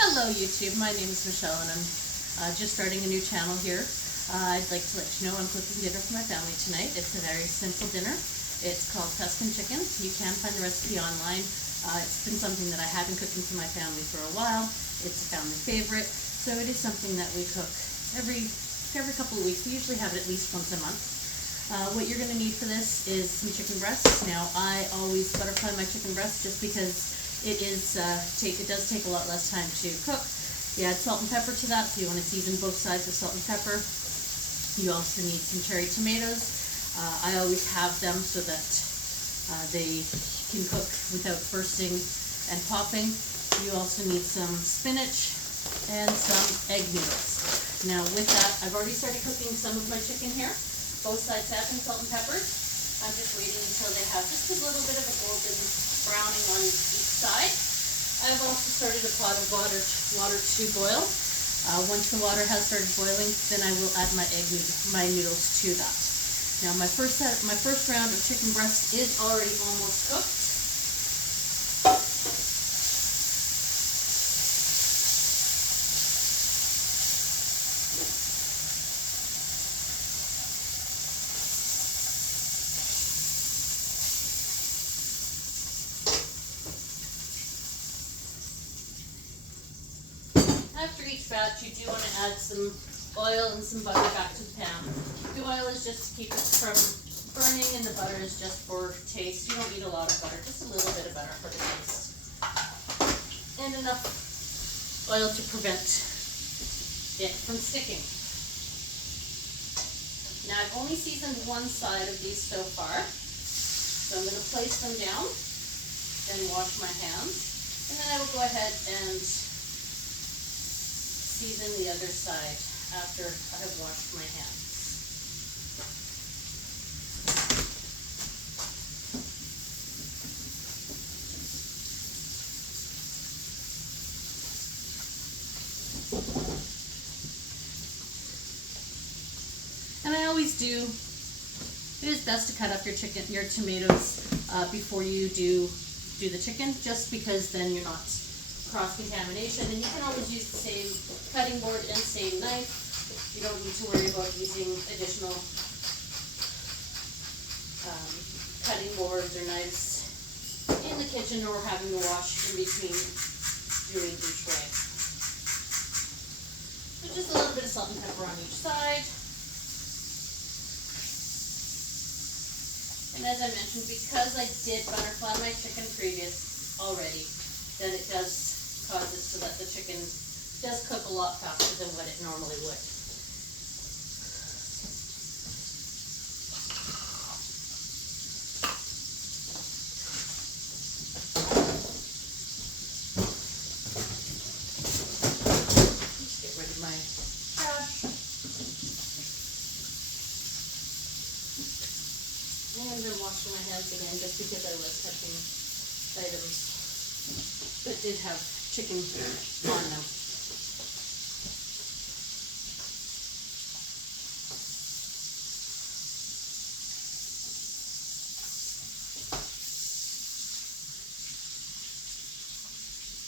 Hello YouTube, my name is Michelle and I'm just starting a new channel here. I'd like to let you know I'm cooking dinner for my family tonight. It's a very simple dinner. It's called Tuscan Chicken. You can find the recipe online. It's been something that I have been cooking for my family for a while. It's a family favorite, so it is something that we cook every couple of weeks. We usually have it at least once a month. What you're going to need for this is some chicken breasts. Now I always butterfly my chicken breasts just because it does take a lot less time to cook. You add salt and pepper to that, so you want to season both sides with salt and pepper. You also need some cherry tomatoes. I always have them so that they can cook without bursting and popping. You also need some spinach and some egg noodles. Now with that, I've already started cooking some of my chicken here. Both sides have been salt and peppered. I'm just waiting until they have just a little bit of a golden browning on each side. I've also started a pot of water to boil. Once the water has started boiling, then I will add my noodles to that. Now my first round of chicken breast is already almost cooked. After each batch, you do want to add some oil and some butter back to the pan. The oil is just to keep it from burning, and the butter is just for taste. You don't need a lot of butter, just a little bit of butter for the taste. And enough oil to prevent it from sticking. Now I've only seasoned one side of these so far, so I'm going to place them down and wash my hands, and then I will go ahead and season the other side after I have washed my hands. And I always do, it is best to cut up your tomatoes before you do the chicken, just because then you're not cross-contamination, and you can always use the same cutting board and same knife. You don't need to worry about using additional cutting boards or knives in the kitchen, or having to wash in between doing each way. So just a little bit of salt and pepper on each side. And as I mentioned, because I did butterfly my chicken already, then it does cause it so that the chicken does cook a lot faster than what it normally would. Let's get rid of my trash. And then washing my hands again, just because I was touching items that did have chicken on them.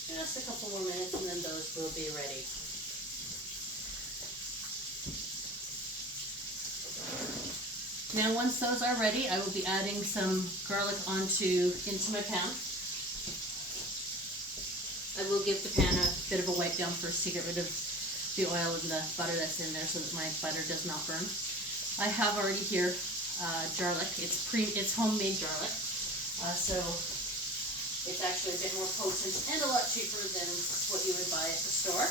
Just a couple more minutes and then those will be ready. Now once those are ready, I will be adding some garlic into my pan. I will give the pan a bit of a wipe down first to get rid of the oil and the butter that's in there so that my butter does not burn. I have already here garlic. It's homemade garlic, so it's actually a bit more potent and a lot cheaper than what you would buy at the store.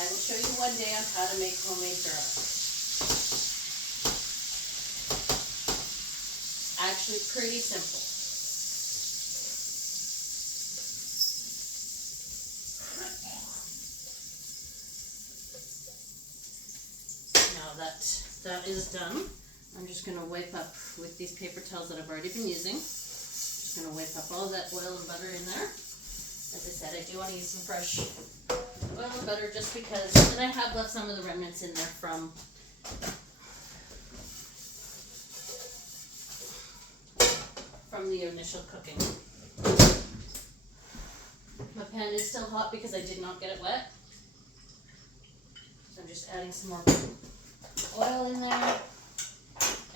I will show you one day on how to make homemade garlic. Actually pretty simple. That is done. I'm just going to wipe up with these paper towels that I've already been using. Just going to wipe up all that oil and butter in there. As I said, I do want to use some fresh oil and butter just because, and I have left some of the remnants in there from the initial cooking. My pan is still hot because I did not get it wet. So I'm just adding some more oil in there,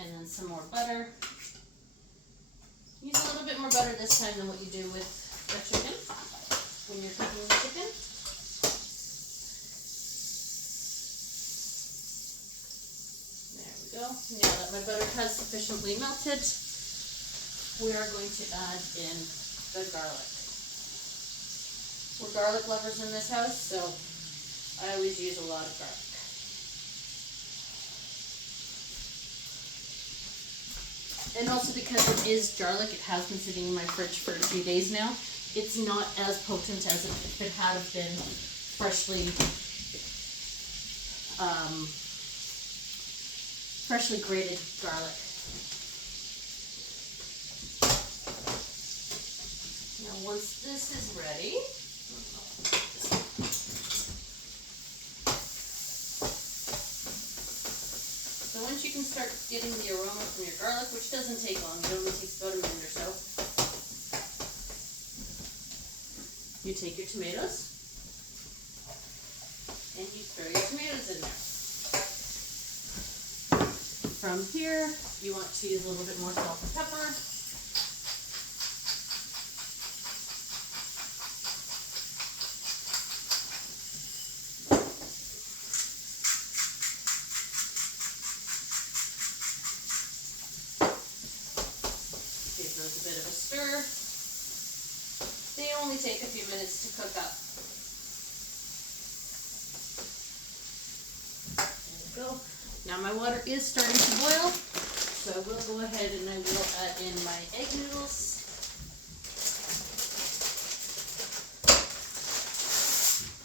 and then some more butter. Use a little bit more butter this time than what you do with the chicken when you're cooking the chicken. There we go. Now that my butter has sufficiently melted, we are going to add in the garlic. We're garlic lovers in this house, so I always use a lot of garlic. And also because it is garlic, it has been sitting in my fridge for a few days now. It's not as potent as if it had been freshly grated garlic. Now once this is ready, so once you can start getting the aroma from your garlic, which doesn't take long, it only takes about a minute or so, you take your tomatoes and you throw your tomatoes in there. From here, you want to use a little bit more salt and pepper. Give those a bit of a stir. They only take a few minutes to cook up. There we go. Now my water is starting to boil, so I will go ahead and I will add in my egg noodles.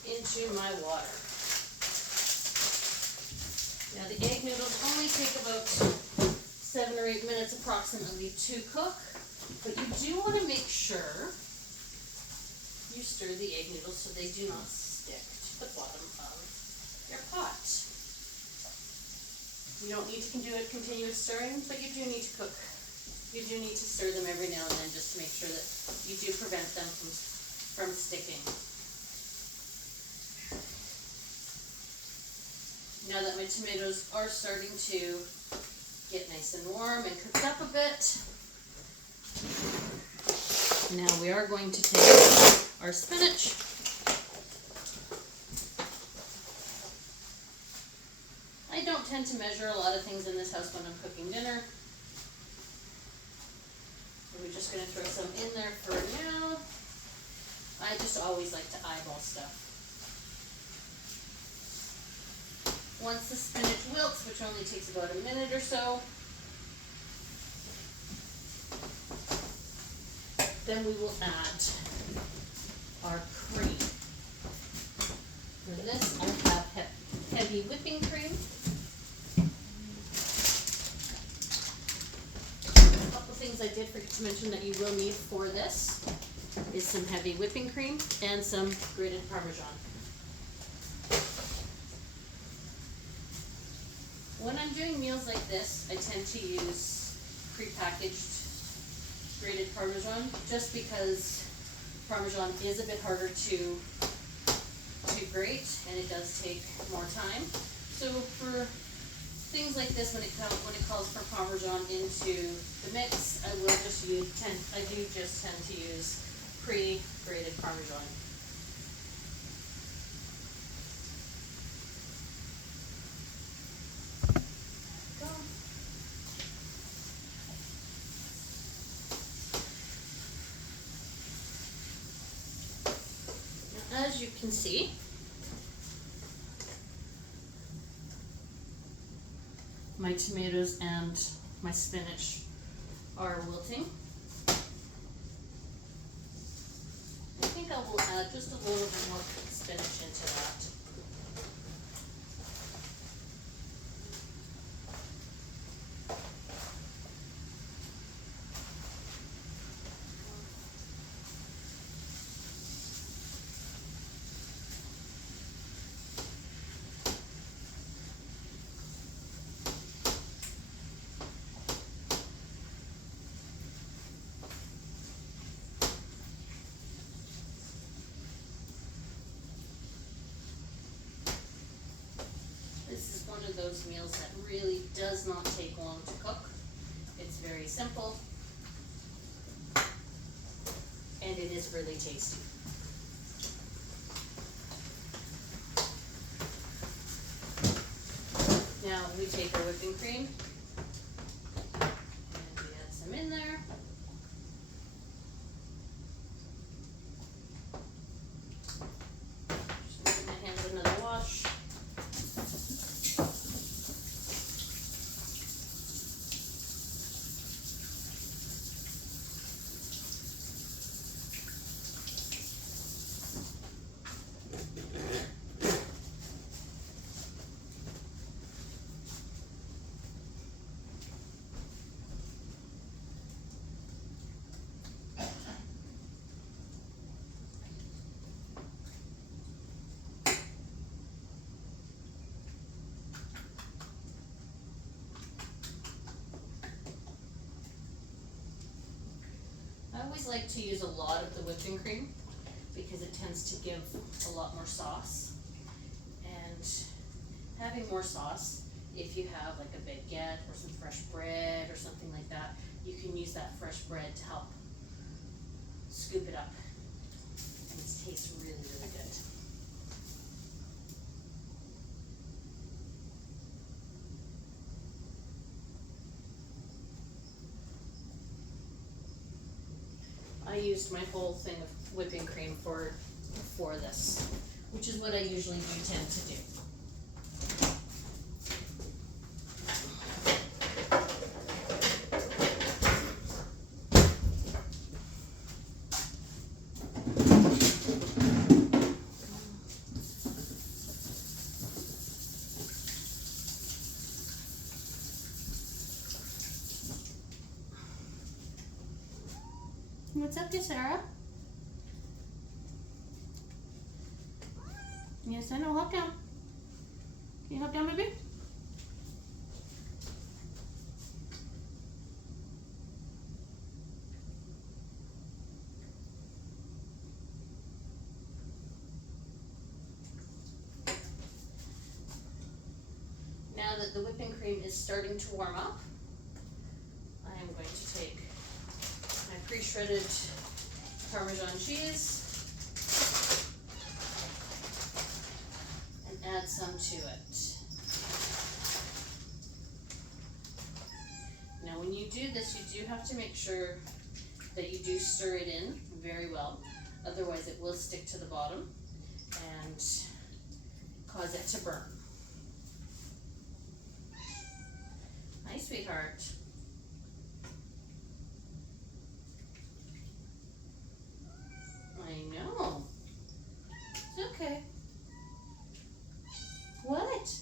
Into my water. Now the egg noodles only take about 7 or 8 minutes approximately to cook, but you do want to make sure you stir the egg noodles so they do not stick to the bottom of your pot. You don't need to do a continuous stirring, but you do need to cook. You do need to stir them every now and then just to make sure that you do prevent them from sticking. Now that my tomatoes are starting to get nice and warm and cooked up a bit, now we are going to take our spinach. I don't tend to measure a lot of things in this house when I'm cooking dinner. So we're just going to throw some in there for now. I just always like to eyeball stuff. Once the spinach wilts, which only takes about a minute or so, then we will add our cream. For this, I have heavy whipping cream. A couple things I did forget to mention that you will need for this is some heavy whipping cream and some grated Parmesan. When I'm doing meals like this, I tend to use prepackaged grated Parmesan just because Parmesan is a bit harder to grate and it does take more time. So for things like this, when it calls for Parmesan into the mix, I do just tend to use pre-grated Parmesan. As you can see, my tomatoes and my spinach are wilting. I think I will add just a little bit more spinach into that. those meals that really does not take long to cook. It's very simple, and it is really tasty. Now we take our whipping cream and we add some in there. Just give my hands another wash. I always like to use a lot of the whipping cream because it tends to give a lot more sauce. And having more sauce, if you have like a baguette or some fresh bread or something like that, you can use that fresh bread to help scoop it up. And it tastes really, really good. I used my whole thing of whipping cream for this, which is what I usually do tend to do. What's up, Sarah? Yes, I know. Hop down. Can you hop down, baby? Now that the whipping cream is starting to warm up, I am going to take my pre-shredded Parmesan cheese and add some to it. Now when you do this, you do have to make sure that you do stir it in very well, otherwise it will stick to the bottom and cause it to burn. Hi, sweetheart. I know. It's okay. What?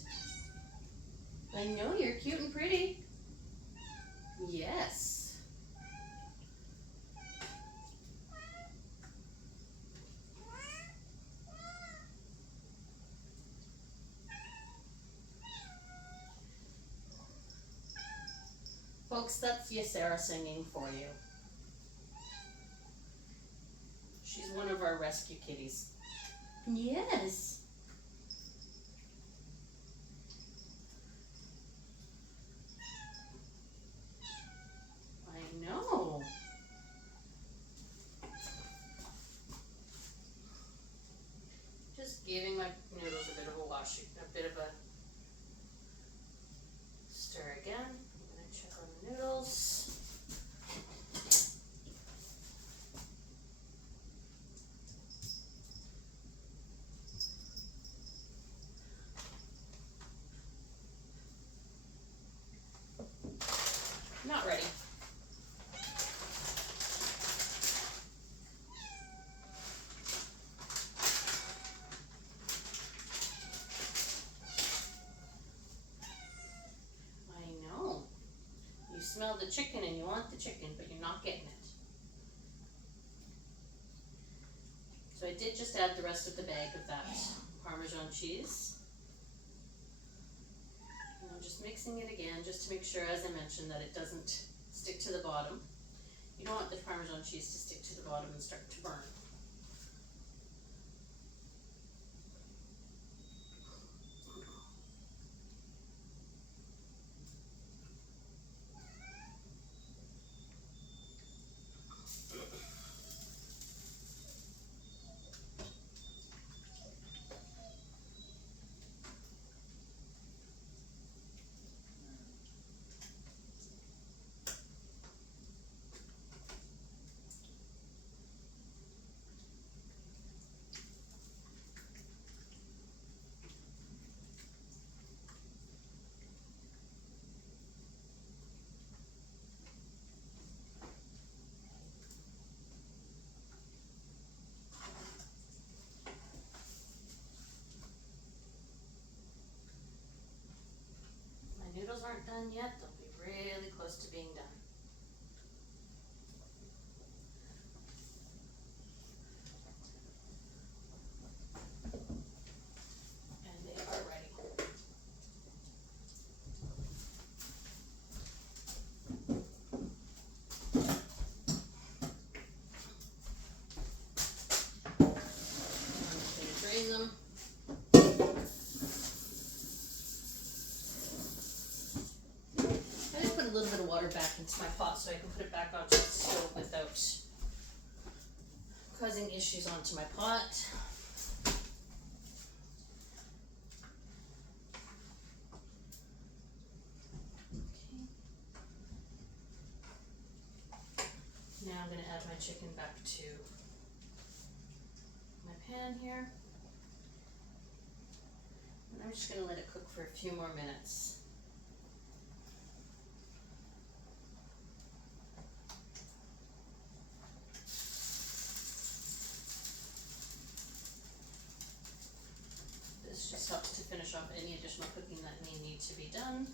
I know you're cute and pretty. Yes. Folks, that's Yasera singing for you. She's one of our rescue kitties. Yes. I know. Just giving my noodles a bit of a wash, a bit of a stir again. I'm going to check on the noodles. Not ready. I know. You smell the chicken and you want the chicken, but you're not getting it. So I did just add the rest of the bag of that Parmesan cheese. And I'm just mixing it again just to make sure, as I mentioned, that it doesn't stick to the bottom. You don't want the Parmesan cheese to stick to the bottom and start to burn. done yet. They'll be really close to being done. And they are ready. I'm just going to drain them. I just put a little bit of water back into my pot so I can put it back onto the stove without causing issues onto my pot. Okay. Now I'm going to add my chicken back to my pan here. And I'm just going to let it cook for a few more minutes. This just helps to finish off any additional cooking that may need to be done.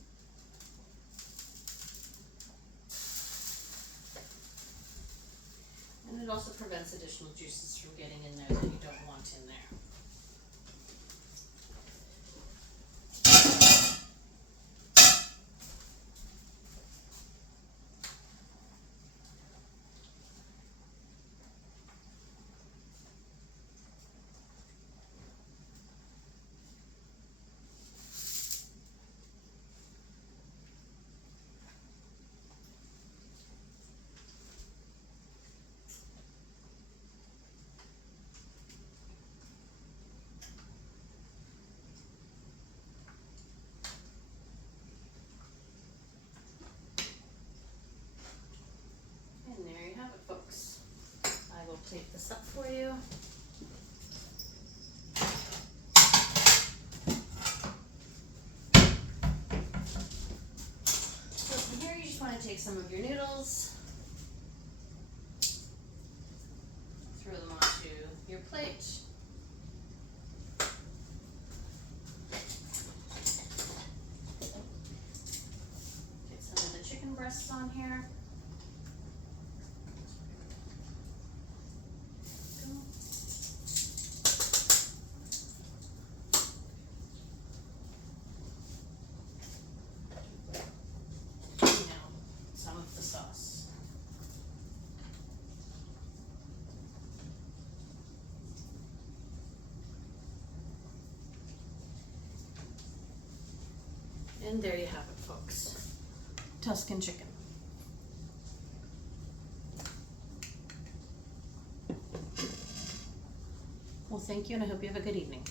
And it also prevents additional juices from getting in there that you don't want in there. And there you have it, folks. I will plate this up for you. So from here, you just want to take some of your noodles, throw them onto your plate. Get some of the chicken breasts on here. Sauce. And there you have it, folks. Tuscan chicken. Well, thank you, and I hope you have a good evening.